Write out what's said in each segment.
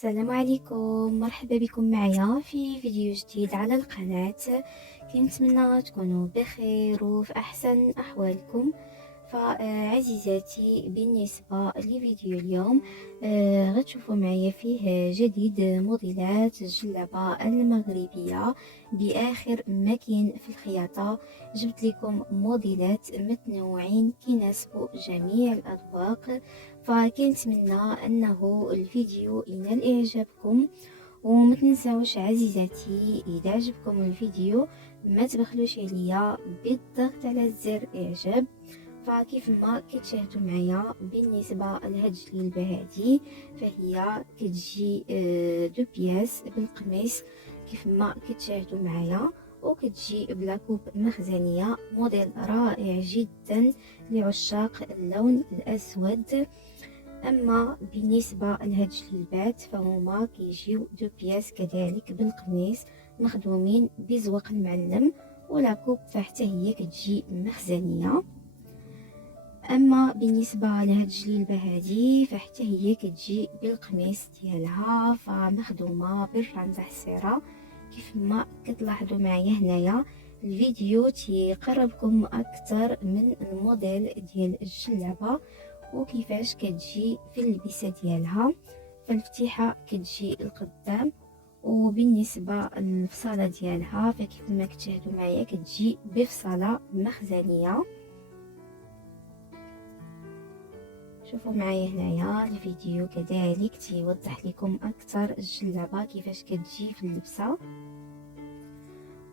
السلام عليكم، مرحبا بكم معايا في فيديو جديد على القناة. كنتمنى تكونوا بخير وفي احسن احوالكم. فعزيزاتي، بالنسبة لفيديو اليوم غتشوفوا معايا فيه جديد موديلات الجلابة المغربية باخر ما كاين في الخياطة. جبت لكم موديلات متنوعين كيناسبوا جميع الاذواق، فكنتمنى انه الفيديو ينال اعجابكم. وما تنساوش عزيزاتي، اذا عجبكم الفيديو ما تبخلوش عليا بالضغط على زر اعجاب. فكيف ما كتشاهدوا معايا بالنسبه لهاد الجلبه هادي، فهي كتجي دو بياس بالقميص كيف ما كتشاهدوا معايا، وكتجي بلا كوب مخزنيه. موديل رائع جدا لعشاق اللون الاسود. اما بالنسبه لهاد الجلبات فهما كيجيو دو بياس كذلك بالقميص، مخدومين بزواق المعلم، ولا كوب فحتى هي كتجي مخزنيه. اما بالنسبه لهاد الجليبه هادي فحتى هي كتجي بالقميص ديالها، فمخدومه بالرانده حصيره. كيف ما كتلاحظوا معايا هنايا الفيديو تيقربكم اكثر من الموديل ديال الجلابه وكيفاش كتجي في اللبسه ديالها. فالفتيحه كتجي القدام، وبالنسبه للفصاله ديالها فكيف ما كتشاهدوا معايا كتجي بفصاله مخزنيه. شوفوا معايا هنايا الفيديو كذلك تيوضح لكم اكثر الجلابه كيفاش كتجي في اللبسه.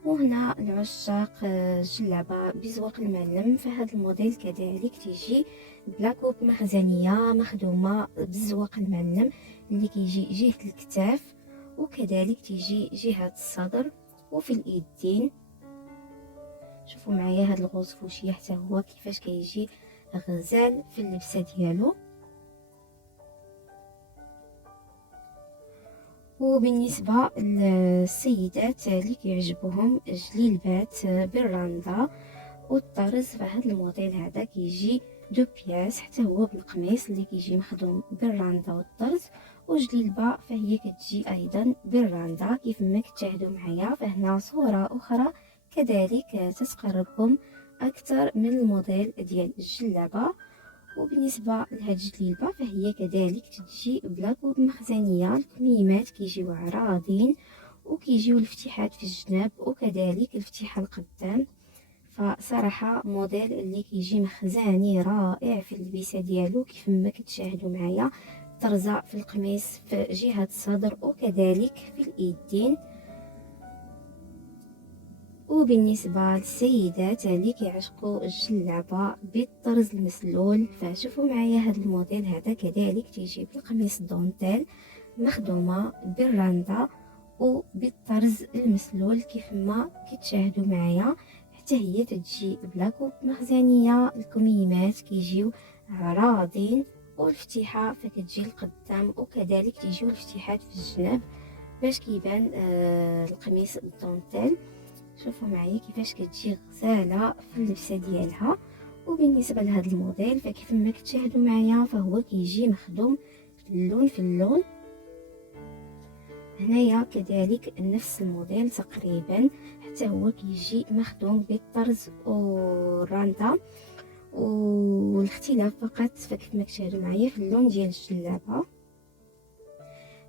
وهنا العشاق الجلابه بزواق المعلم، فهاد الموديل كذلك تيجي بلا كوب مخزنيه مخدومه بزواق المعلم اللي كيجي جهه الكتاف، وكذلك تيجي جهه الصدر وفي الايدين. شوفوا معايا هاد الغوز فوشيه حتى هو كيفاش كيجي غزال في اللبسه ديالو. وبالنسبه للسيدات اللي كيعجبوهم جليلبات بالراندا والطرز، فهاد الموديل هذا كيجي دو بياس حتى هو بالقميص اللي كيجي مخدوم بالراندا والطرز، وجليلبه فهي كتجي ايضا بالراندا كيف ما كتشاهدوا معايا. فهنا صوره اخرى كذلك تتقربكم اكثر من الموديل ديال الجلابه. وبالنسبه لهاد الجليبه فهي كذلك تجي بلا كوب مخزنيه، الكميمات كيجيو عراضين وكيجيو الفتحات في الجناب وكذلك الفتحه القدام. فصراحه موديل اللي كيجي مخزاني رائع في اللبسه ديالو كيف ما كتشاهدوا معايا. طرزه في القميص في جهه الصدر وكذلك في الايدين. وبالنسبه للسيدات اللي كيعشقوا الجلابه بالطرز المسلول فشوفوا معايا هذا الموديل هذا كذلك تيجي بالقميص دونتيل مخدومه بالراندا وبالطرز المسلول كيف ما كتشاهدوا معايا. حتى هي تجي بلا كوب مخزنيه، الكميمات كيجيو عراضين والفتحه فكتجي القدام وكذلك تيجيو الفتحات في الجناب باش كيبان القميص الدونتيل. شوفوا معايا كيفاش كتجي غزاله في اللبسه ديالها. وبالنسبه لهذا الموديل فكيف ما كتشاهدوا معايا فهو كيجي مخدوم اللون في اللون. هنايا كذلك نفس الموديل تقريبا، حتى هو كيجي مخدوم بالطرز والراندا، والاختلاف فقط فكيف ما كتشاهدوا معايا في اللون ديال الجلابه.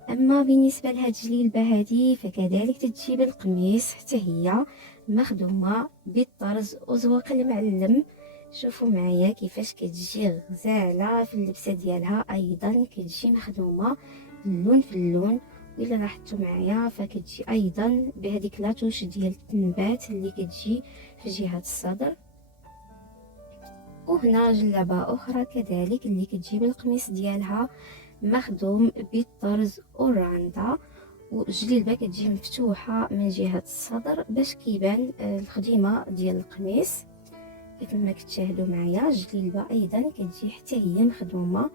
اما بالنسبه لهاد الجليبه هذه فكذلك تتجي بالقميص حتى هي مخدومه بالطرز وزواق المعلم. شوفوا معايا كيفاش كتجي غزاله في اللبسه ديالها، ايضا كتجي مخدومه اللون في اللون. والا لاحظتوا معايا فكتجي ايضا بهذيك لاتوش ديال التنبات اللي كتجي في جهه الصدر. وهنا جلابه اخرى كذلك اللي كتجي بالقميص ديالها مخدوم بالطرز والراندا، والجليبه كتجي مفتوحه من جهه الصدر باش كيبان الخديمه ديال القميص. كيف ما كتشاهدوا معايا الجليبه ايضا كتجي حتى هي مخدومه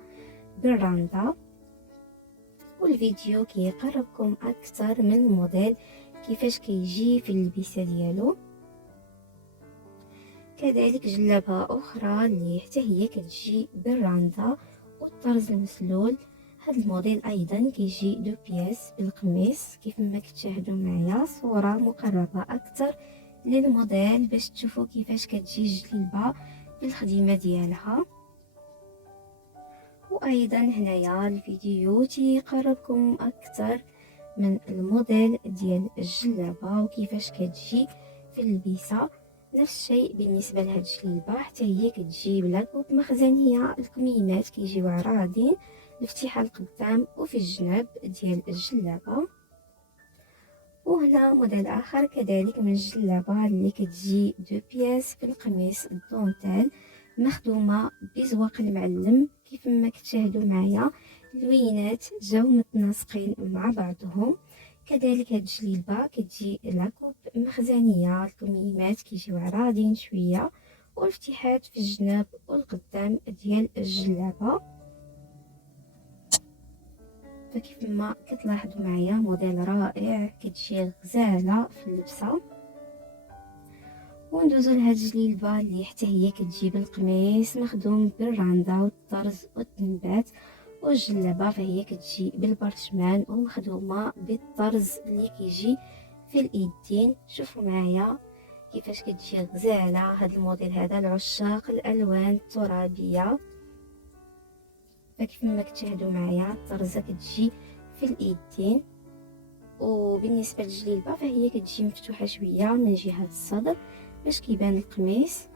بالراندا. والفيديو كيقربكم اكثر من الموديل كيفاش كيجي في اللبسه ديالو. كذلك جلابه اخرى اللي حتى هي كتجي بالراندا والطرز المسلول. هذا الموديل ايضا كيجي دو بياس بالقميص كيف ما كتشاهدوا معايا صوره مقربه اكثر للموديل باش تشوفوا كيفاش كتجي الجليبه بالخدمه ديالها. وايضا هنايا الفيديو تيقربكم اكثر من الموديل ديال الجلابه وكيفاش كتجي في اللبسه. نفس الشيء بالنسبه لهاد الجليبه، حتى هي كتجي بلا كوب مخزنيه، الكميمات كيجيو عراضين، الافتتاح القدام وفي الجناب ديال الجلابه. وهنا موديل اخر كذلك من الجلابه اللي كتجي دو بياس في القميص الدونتيل مخدومه بزواق المعلم كيف ما كتشاهدوا معايا. اللوينات جاو متناسقين مع بعضهم. كذلك هاد الجليبه كتجي لاكوب مخزنيه، الكميمات كيجيو عراضين شويه، والافتتاحات في الجناب والقدام ديال الجلابه. فكيف ما كتلاحظوا معايا موديل رائع، كتجي غزاله في اللبسه. وندوزو لهاد الجليبه اللي حتى هي كتجي بالقميص مخدوم بالراندا والطرز والتنبات، والجلابه فهي كتجي بالبرشمان ومخدومه بالطرز اللي كيجي في الايدين. شوفوا معايا كيفاش كتجي غزاله هاد الموديل هذا لعشاق الالوان الترابيه. فكيف ما كتشاهدوا معايا الطرزه كتجي في الايدين. وبالنسبه للجليبه فهي كتجي مفتوحه شويه من جهه الصدر باش كيبان القميص.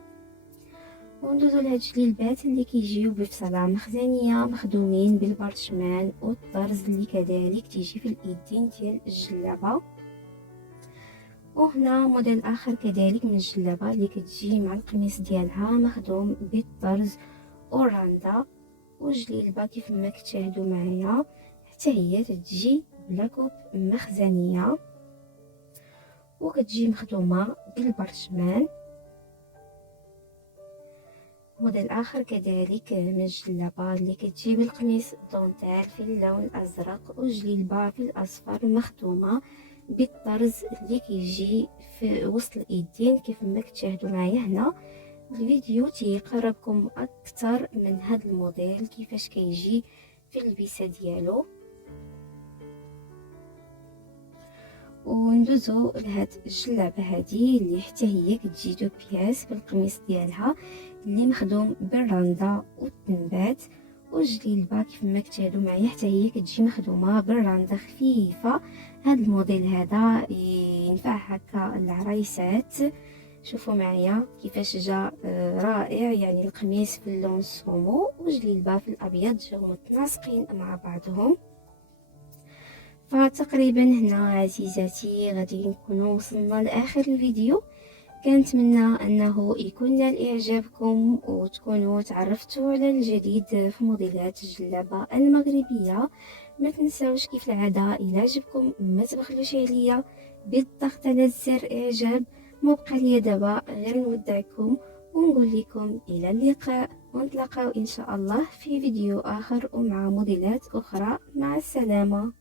وندوزو لهاد الجليبات اللي كيجيو بفصله مخزنيه مخدومين بالبرشمان والطرز اللي كذلك تيجي في الايدين ديال الجلابه. وهنا موديل اخر كذلك من الجلابه اللي كتجي مع القميص ديالها مخدوم بالطرز اوراندا، والجليبه كيف ما كتشاهدوا معايا حتى هي تتجي بلا كوب مخزنيه وكتجي مخدومه بالبرشمان. موديل اخر كذلك من الجلابه اللي كتجي بالقميص دونتيل في اللون الازرق والجليبه في الاصفر مخدومه بالطرز اللي كيجي في وسط الايدين كيف ما كتشاهدوا معايا هنا. الفيديو تيقربكم اكثر من هذا الموديل كيفاش كيجي في اللبسه ديالو. وندوزو لهاد الجلابه هذه اللي حتى هي كتجي دو بياس بالقميص ديالها اللي مخدوم بالرنده والتنبات، والجليبه كيف ما كتشاهدوا معايا حتى هي كتجي مخدومه بالرنده خفيفه. هاد الموديل هذا ينفع هكا العرايسات. شوفوا معايا كيفاش جا رائع، يعني القميص في اللون السومو والجليبه في الابيض جاو متناسقين مع بعضهم. فتقريبا هنا عزيزاتي غادي نكونوا وصلنا لاخر الفيديو. كنتمنى انه يكون نال اعجابكم وتكونوا تعرفتوا على الجديد في موديلات الجلابه المغربيه. ما تنساوش كيف العاده الى عجبكم ما تبخلوش عليا بالضغط على زر اعجاب. ما بقى لي دابا غير نودعكم ونقول لكم الى اللقاء، ونتلاقاو ان شاء الله في فيديو اخر ومع موديلات اخرى. مع السلامه.